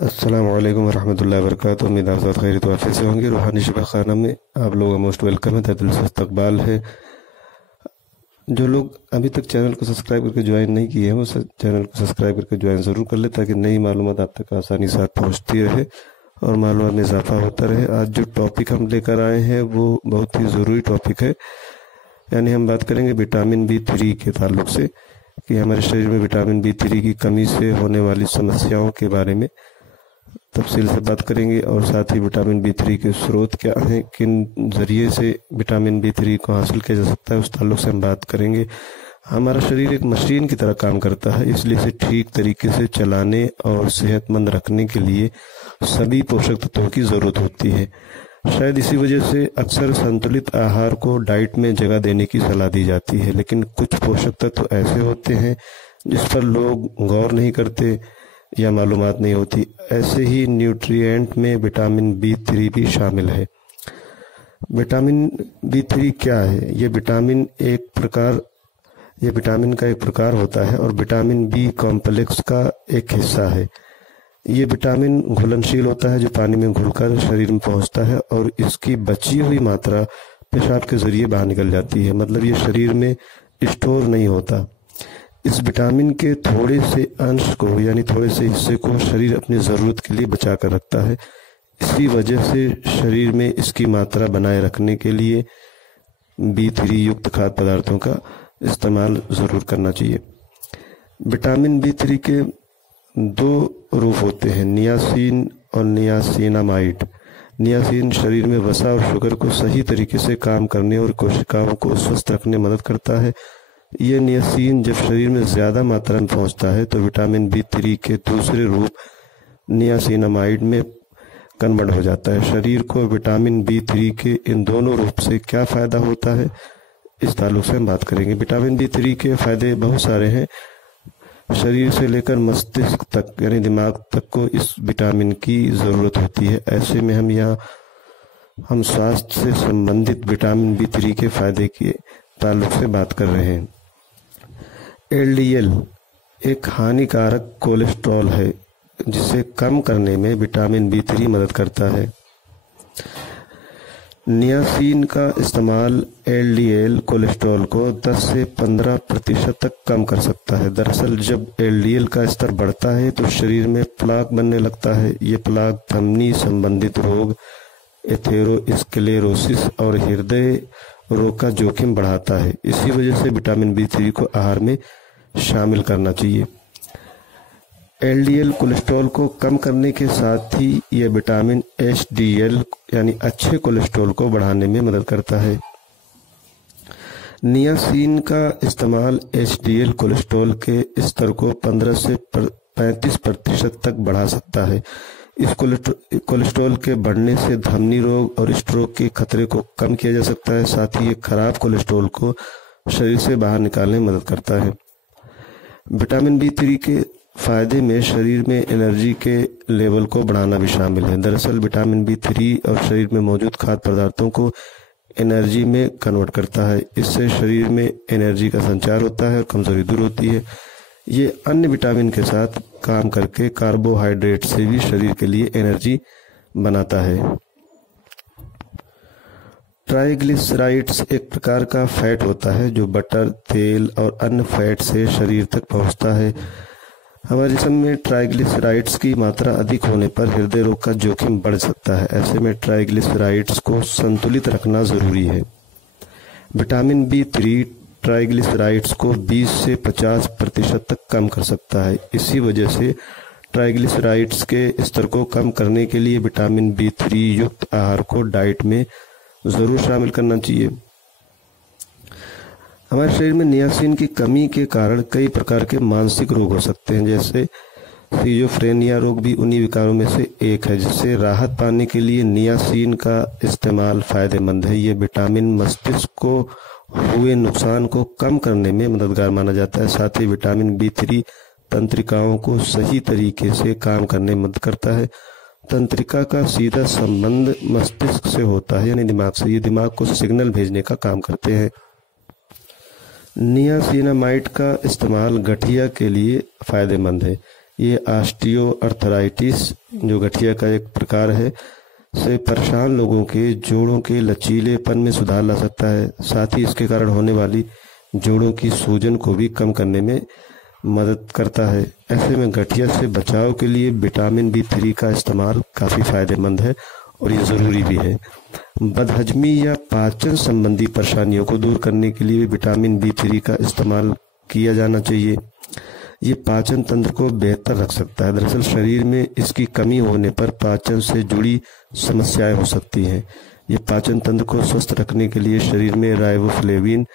अस्सलामुअलैकुम वरहमतुल्लाहि वबरकातुहू। उम्मीद आप सब खैरियत वाफियत से होंगे। रूहानी शिफा खाना में आप लोगों का मोस्ट वेलकम है, तहे दिल से इस्तकबाल है। जो लोग अभी तक चैनल को सब्सक्राइब करके ज्वाइन नहीं किए हैं वो चैनल को सब्सक्राइब करके ज्वाइन ज़रूर कर ले, ताकि नई मालूमात आप तक आसानी से पहुँचती रहे और मालूमात में इजाफा होता रहे। आज जो टॉपिक हम लेकर आए हैं वो बहुत ही ज़रूरी टॉपिक है, यानी हम बात करेंगे विटामिन B3 के ताल्लुक से कि हमारे शरीर में विटामिन B3 की कमी से होने वाली समस्याओं के बारे में तफसील से बात करेंगे, और साथ ही विटामिन B3 के स्रोत क्या हैं, किन जरिए से विटामिन B3 को हासिल किया जा सकता है, उस ताल्लुक से हम बात करेंगे। हमारा शरीर एक मशीन की तरह काम करता है, इसलिए इसे ठीक तरीके से चलाने और सेहतमंद रखने के लिए सभी पोषक तत्वों की ज़रूरत होती है। शायद इसी वजह से अक्सर संतुलित आहार को डाइट में जगह देने की सलाह दी जाती है, लेकिन कुछ पोषक तत्व ऐसे होते हैं जिस पर लोग गौर नहीं करते या मालूमात नहीं होती। ऐसे ही न्यूट्रिएंट में विटामिन B3 भी शामिल है। विटामिन B3 क्या है? ये विटामिन का एक प्रकार होता है और विटामिन B कॉम्प्लेक्स का एक हिस्सा है। ये विटामिन घुलनशील होता है, जो पानी में घुलकर शरीर में पहुंचता है और इसकी बची हुई मात्रा पेशाब के जरिए बाहर निकल जाती है, मतलब ये शरीर में स्टोर नहीं होता। इस विटामिन के थोड़े से अंश को यानी थोड़े से हिस्से को शरीर अपनी ज़रूरत के लिए बचा कर रखता है। इसी वजह से शरीर में इसकी मात्रा बनाए रखने के लिए B3 युक्त खाद्य पदार्थों का इस्तेमाल ज़रूर करना चाहिए। विटामिन B3 के दो रूप होते हैं, नियासिन और नियासिनामाइड। नियासिन शरीर में वसा और शुगर को सही तरीके से काम करने और कोशिकाओं को स्वस्थ रखने में मदद करता है। ये नियासिन जब शरीर में ज़्यादा मात्रा में पहुंचता है तो विटामिन B3 के दूसरे रूप नियासिनामाइड में कन्वर्ट हो जाता है। शरीर को विटामिन B3 के इन दोनों रूप से क्या फ़ायदा होता है, इस ताल्लुक से हम बात करेंगे। विटामिन B3 के फ़ायदे बहुत सारे हैं। शरीर से लेकर मस्तिष्क तक यानी दिमाग तक को इस विटामिन की ज़रूरत होती है। ऐसे में हम स्वास्थ्य से संबंधित विटामिन B3 के फ़ायदे के ताल्लुक से बात कर रहे हैं। LDL एक हानिकारक कोलेस्ट्रॉल है, जिसे कम करने में विटामिन B3 मदद करता है। नियासिन का इस्तेमाल LDL कोलेस्ट्रॉल को 10 से 15% तक कम कर सकता है। दरअसल जब LDL का स्तर बढ़ता है तो शरीर में प्लाक बनने लगता है। ये प्लाक धमनी संबंधित रोग, एथेरोस्क्लेरोसिस और हृदय रोग का जोखिम बढ़ाता है। इसी वजह से विटामिन B3 को आहार में शामिल करना चाहिए। LDL कोलेस्ट्रॉल को कम करने के साथ ही यह विटामिन HDL यानी अच्छे कोलेस्ट्रॉल को बढ़ाने में मदद करता है। नियासिन का इस्तेमाल HDL कोलेस्ट्रॉल के स्तर को 15 से 35% तक बढ़ा सकता है। इस कोलेस्ट्रॉल के बढ़ने से धमनी रोग और स्ट्रोक के खतरे को कम किया जा सकता है। साथ ही ये खराब कोलेस्ट्रॉल को शरीर से बाहर निकालने में मदद करता है। विटामिन B3 के फायदे में शरीर में एनर्जी के लेवल को बढ़ाना भी शामिल है। दरअसल विटामिन B3 और शरीर में मौजूद खाद्य पदार्थों को एनर्जी में कन्वर्ट करता है। इससे शरीर में एनर्जी का संचार होता है और कमजोरी दूर होती है। ये अन्य विटामिन के साथ काम करके कार्बोहाइड्रेट से भी शरीर के लिए एनर्जी बनाता है। ट्राइग्लिसराइड्स एक प्रकार का फैट होता है जो बटर, तेल और अन्य फैट से शरीर तक पहुंचता है। हमारे जिस्म में ट्राइग्लिसराइड्स की मात्रा अधिक होने पर हृदय रोग का जोखिम बढ़ सकता है। ऐसे में ट्राइग्लिसराइड्स को संतुलित रखना जरूरी है। विटामिन B3 ट्राइग्लिसराइड्स को 20 से 50% तक कम कर सकता है। इसी वजह से ट्राइग्लिसराइड्स के स्तर को कम करने के लिए विटामिन B3 युक्त आहार को डाइट में ज़रूर शामिल करना चाहिए। हमारे शरीर में नियासिन की कमी के कारण कई प्रकार के मानसिक रोग हो सकते हैं, जैसे सिजोफ्रेनिया रोग भी उन्हीं विकारों में से एक है, जिससे राहत पाने के लिए नियासिन का इस्तेमाल फ़ायदेमंद है। ये विटामिन मस्तिष्क को हुए नुकसान को कम करने में मददगार माना जाता है। साथ ही विटामिन B3 तंत्रिकाओं को सही तरीके से काम करने में मदद करता है। तंत्रिका का सीधा संबंध मस्तिष्क से होता है, यानी दिमाग से। ये दिमाग को सिग्नल भेजने का काम करते हैं। नियासिनामाइड का इस्तेमाल गठिया के लिए फ़ायदेमंद है। ये ऑस्टियोआर्थराइटिस जो गठिया का एक प्रकार है, से परेशान लोगों के जोड़ों के लचीलेपन में सुधार ला सकता है। साथ ही इसके कारण होने वाली जोड़ों की सूजन को भी कम करने में मदद करता है। ऐसे में गठिया से बचाव के लिए विटामिन B3 का इस्तेमाल काफ़ी फायदेमंद है और ये ज़रूरी भी है। बदहजमी या पाचन संबंधी परेशानियों को दूर करने के लिए विटामिन B3 का इस्तेमाल किया जाना चाहिए। ये पाचन तंत्र को बेहतर रख सकता है। दरअसल शरीर में इसकी कमी होने पर पाचन से जुड़ी समस्याएं हो सकती हैं। ये पाचन तंत्र को स्वस्थ रखने के लिए शरीर में राइबोफ्लेविन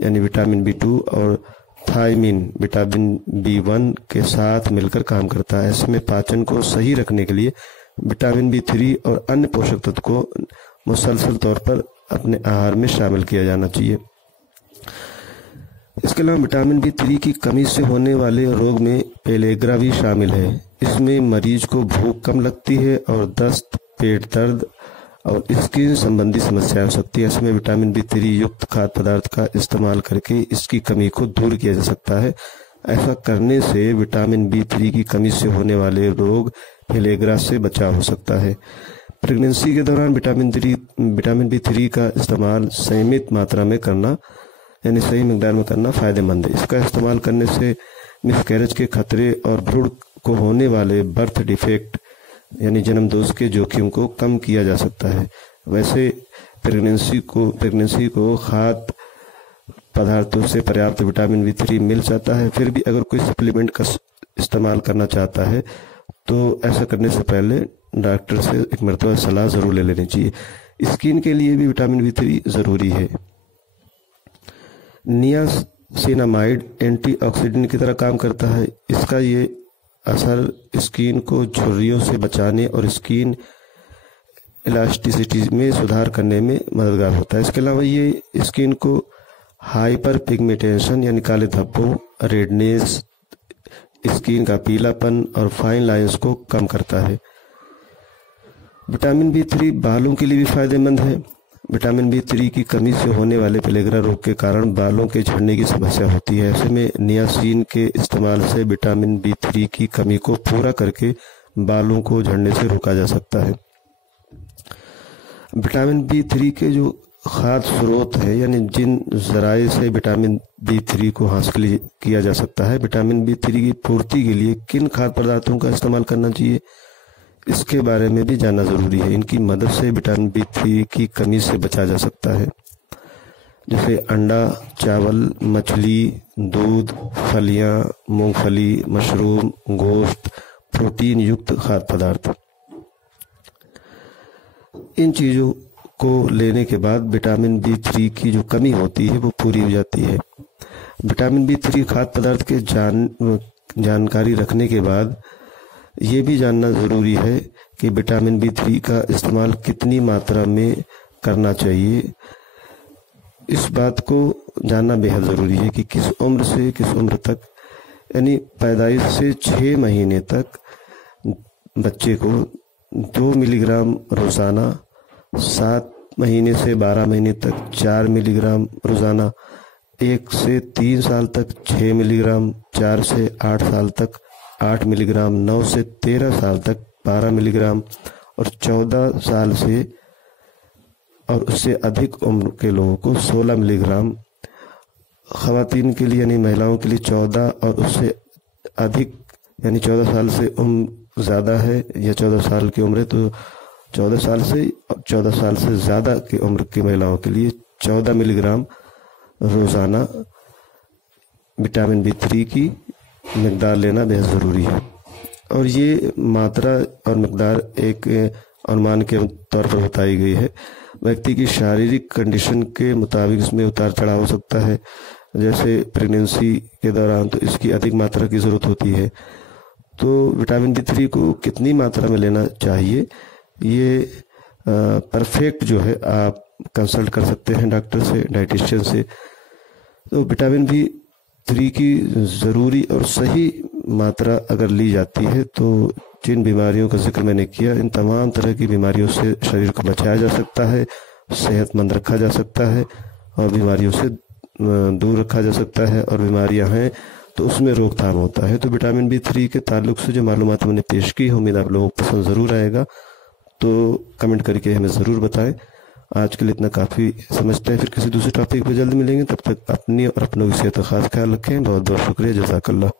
यानी विटामिन B2 और थायमिन विटामिन B1 के साथ मिलकर काम करता है। ऐसे में पाचन को सही रखने के लिए विटामिन B3 और अन्य पोषक तत्व को मुसलसल तौर पर अपने आहार में शामिल किया जाना चाहिए। इसके अलावा विटामिन B3 की कमी से होने वाले रोग में पेलेग्रा भी शामिल है। इसमें मरीज को भूख कम लगती है और दस्त, पेट दर्द और स्किन संबंधी समस्याएं हो सकती है। इसमें विटामिन B3 युक्त खाद्य पदार्थ का इस्तेमाल करके इसकी कमी को दूर किया जा सकता है। ऐसा करने से विटामिन B3 की कमी से होने वाले रोग पेलेग्रा से बचाव हो सकता है। प्रेगनेंसी के दौरान विटामिन B3 का इस्तेमाल सीमित मात्रा में करना यानी सही मिकदार में करना फायदेमंद है। इसका इस्तेमाल करने से मिसकैरेज के खतरे और भ्रूण को होने वाले बर्थ डिफेक्ट यानी जन्म दोष के जोखिम को कम किया जा सकता है। वैसे प्रेगनेंसी को खाद्य पदार्थों से पर्याप्त विटामिन B3 मिल जाता है। फिर भी अगर कोई सप्लीमेंट का इस्तेमाल करना चाहता है तो ऐसा करने से पहले डॉक्टर से एक मरतबा सलाह ज़रूर ले लेनी चाहिए। स्किन के लिए भी विटामिन B3 ज़रूरी है। नियासिनामाइड एंटीऑक्सीडेंट की तरह काम करता है। इसका ये असर स्किन को झुर्रियों से बचाने और स्किन इलास्टिसिटी में सुधार करने में मददगार होता है। इसके अलावा ये स्किन को हाइपर पिगमेंटेशन यानी काले धब्बों, रेडनेस, स्किन का पीलापन और फाइन लाइंस को कम करता है। विटामिन B3 बालों के लिए भी फायदेमंद है। विटामिन B3 की कमी से होने वाले पेलेग्रा रोग के कारण बालों के झड़ने की समस्या होती है। ऐसे में नियासिन के इस्तेमाल से विटामिन B3 की कमी को पूरा करके बालों को झड़ने से रोका जा सकता है। विटामिन B3 के जो खाद्य स्रोत है यानी जिन जराये से विटामिन B3 को हासिल किया जा सकता है, विटामिन B3 की पूर्ति के लिए किन खाद्य पदार्थों का इस्तेमाल करना चाहिए, इसके बारे में भी जानना जरूरी है। इनकी मदद से विटामिन B3 की कमी से बचा जा सकता है, जैसे अंडा, चावल, मछली, दूध, फलियां, मूंगफली, मशरूम, गोश्त, प्रोटीन युक्त खाद्य पदार्थ। इन चीजों को लेने के बाद विटामिन B3 की जो कमी होती है वो पूरी हो जाती है। विटामिन B3 खाद्य पदार्थ के जानकारी रखने के बाद ये भी जानना ज़रूरी है कि विटामिन B3 का इस्तेमाल कितनी मात्रा में करना चाहिए। इस बात को जानना बेहद ज़रूरी है कि किस उम्र से किस उम्र तक यानी पैदाइश से 6 महीने तक बच्चे को 2 मिलीग्राम रोज़ाना, 7 महीने से 12 महीने तक 4 मिलीग्राम रोज़ाना, 1 से 3 साल तक 6 मिलीग्राम, 4 से 8 साल तक 8 मिलीग्राम, 9 से 13 साल तक 12 मिलीग्राम और 14 साल से और उससे अधिक उम्र के लोगों को 16 मिलीग्राम। ख़वातीन के लिए यानी महिलाओं के लिए 14 और उससे अधिक यानी 14 साल से उम्र ज़्यादा है या 14 साल की उम्र है तो 14 साल से और 14 साल से ज़्यादा की उम्र की महिलाओं के लिए 14 मिलीग्राम रोज़ाना विटामिन B3 की मिकदार लेना बेहद ज़रूरी है। और ये मात्रा और मिकदार एक अनुमान के तौर पर बताई गई है। व्यक्ति की शारीरिक कंडीशन के मुताबिक इसमें उतार चढ़ाव हो सकता है। जैसे प्रेगनेंसी के दौरान तो इसकी अधिक मात्रा की ज़रूरत होती है। तो विटामिन B3 को कितनी मात्रा में लेना चाहिए, ये परफेक्ट जो है आप कंसल्ट कर सकते हैं डॉक्टर से, डाइटिशियन से। तो विटामिन B3 की ज़रूरी और सही मात्रा अगर ली जाती है तो जिन बीमारियों का जिक्र मैंने किया, इन तमाम तरह की बीमारियों से शरीर को बचाया जा सकता है, सेहतमंद रखा जा सकता है और बीमारियों से दूर रखा जा सकता है। और बीमारियां हैं तो उसमें रोकथाम होता है। तो विटामिन B3 के ताल्लुक से जो मालूमात हमने पेश की, उम्मीद आप लोगों को पसंद ज़रूर आएगा, तो कमेंट करके हमें ज़रूर बताएं। आज के लिए इतना काफ़ी समझते हैं, फिर किसी दूसरे टॉपिक पर जल्द मिलेंगे। तब तक अपनी और अपनों की सेहत का खास ख्याल रखें। बहुत बहुत शुक्रिया, जज़ाकल्लाह।